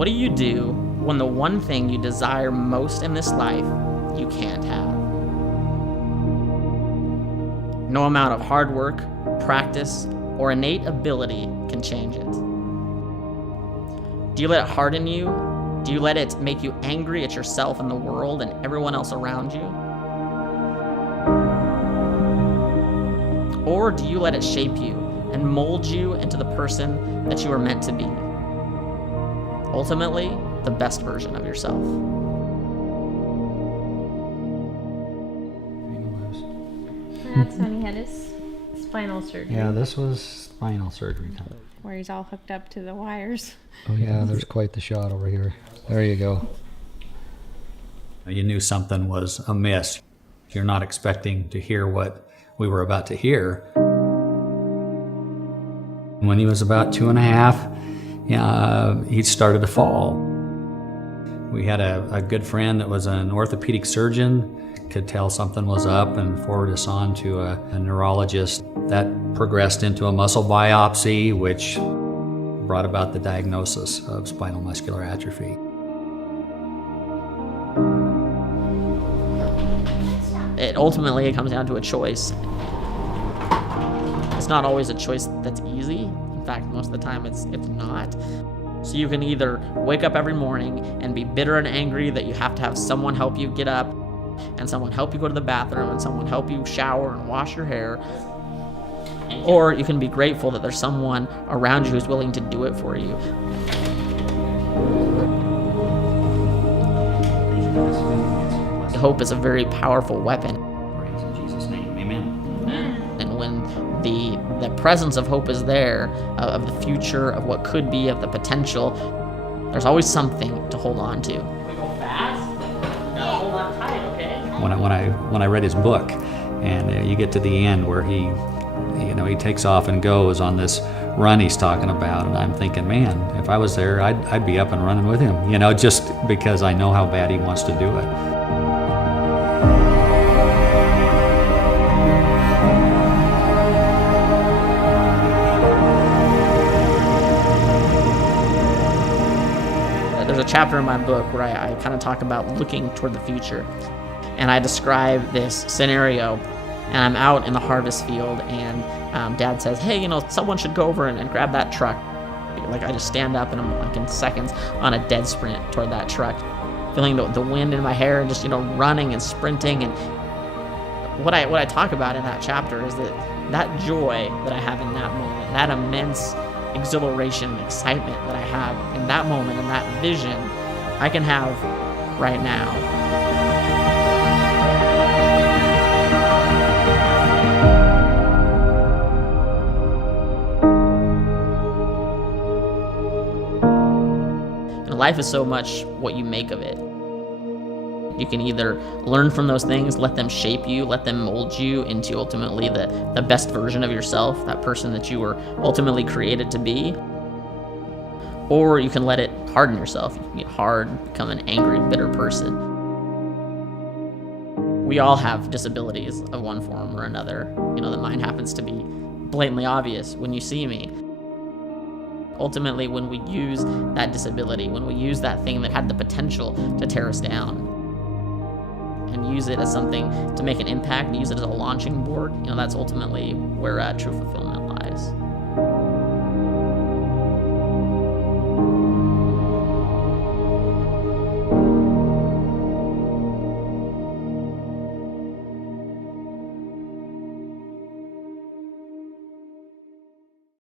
What do you do when the one thing you desire most in this life you can't have? No amount of hard work, practice, or innate ability can change it. Do you let it harden you? Do you let it make you angry at yourself and the world and everyone else around you? Or do you let it shape you and mold you into the person that you are meant to be? Ultimately, the best version of yourself. That's when he had his spinal surgery. Yeah, this was spinal surgery time. Where he's all hooked up to the wires. Oh yeah, there's quite the shot over here. There you go. You knew something was amiss. You're not expecting to hear what we were about to hear. When he was about 2.5, he started to fall. We had a good friend that was an orthopedic surgeon, could tell something was up and forward us on to a neurologist. That progressed into a muscle biopsy, which brought about the diagnosis of spinal muscular atrophy. It ultimately comes down to a choice. It's not always a choice that's easy. In fact, most of the time it's not. So you can either wake up every morning and be bitter and angry that you have to have someone help you get up, and someone help you go to the bathroom, and someone help you shower and wash your hair. Or you can be grateful that there's someone around you who's willing to do it for you. Hope is a very powerful weapon. Praise in Jesus' name, amen. And when the presence of hope is there, of the future, of what could be, of the potential, there's always something to hold on to. We go fast? No, hold on tight, okay? When I read his book, and you get to the end where he takes off and goes on this run he's talking about, and I'm thinking, man, if I was there, I'd be up and running with him, just because I know how bad he wants to do it. There's a chapter in my book where I kind of talk about looking toward the future. And I describe this scenario, and I'm out in the harvest field, and Dad says, hey, someone should go over and grab that truck. Like, I just stand up, and I'm like in seconds on a dead sprint toward that truck, feeling the wind in my hair, and just, running and sprinting. And what I talk about in that chapter is that joy that I have in that moment, that immense exhilaration and excitement that I have in that moment, and that vision, I can have right now. Life is so much what you make of it. You can either learn from those things, let them shape you, let them mold you into ultimately the best version of yourself, that person that you were ultimately created to be. Or you can let it harden yourself. You can get hard, become an angry, bitter person. We all have disabilities of one form or another. That mine happens to be blatantly obvious when you see me. Ultimately, when we use that disability, when we use that thing that had the potential to tear us down, and use it as something to make an impact, and use it as a launching board, that's ultimately where true fulfillment lies.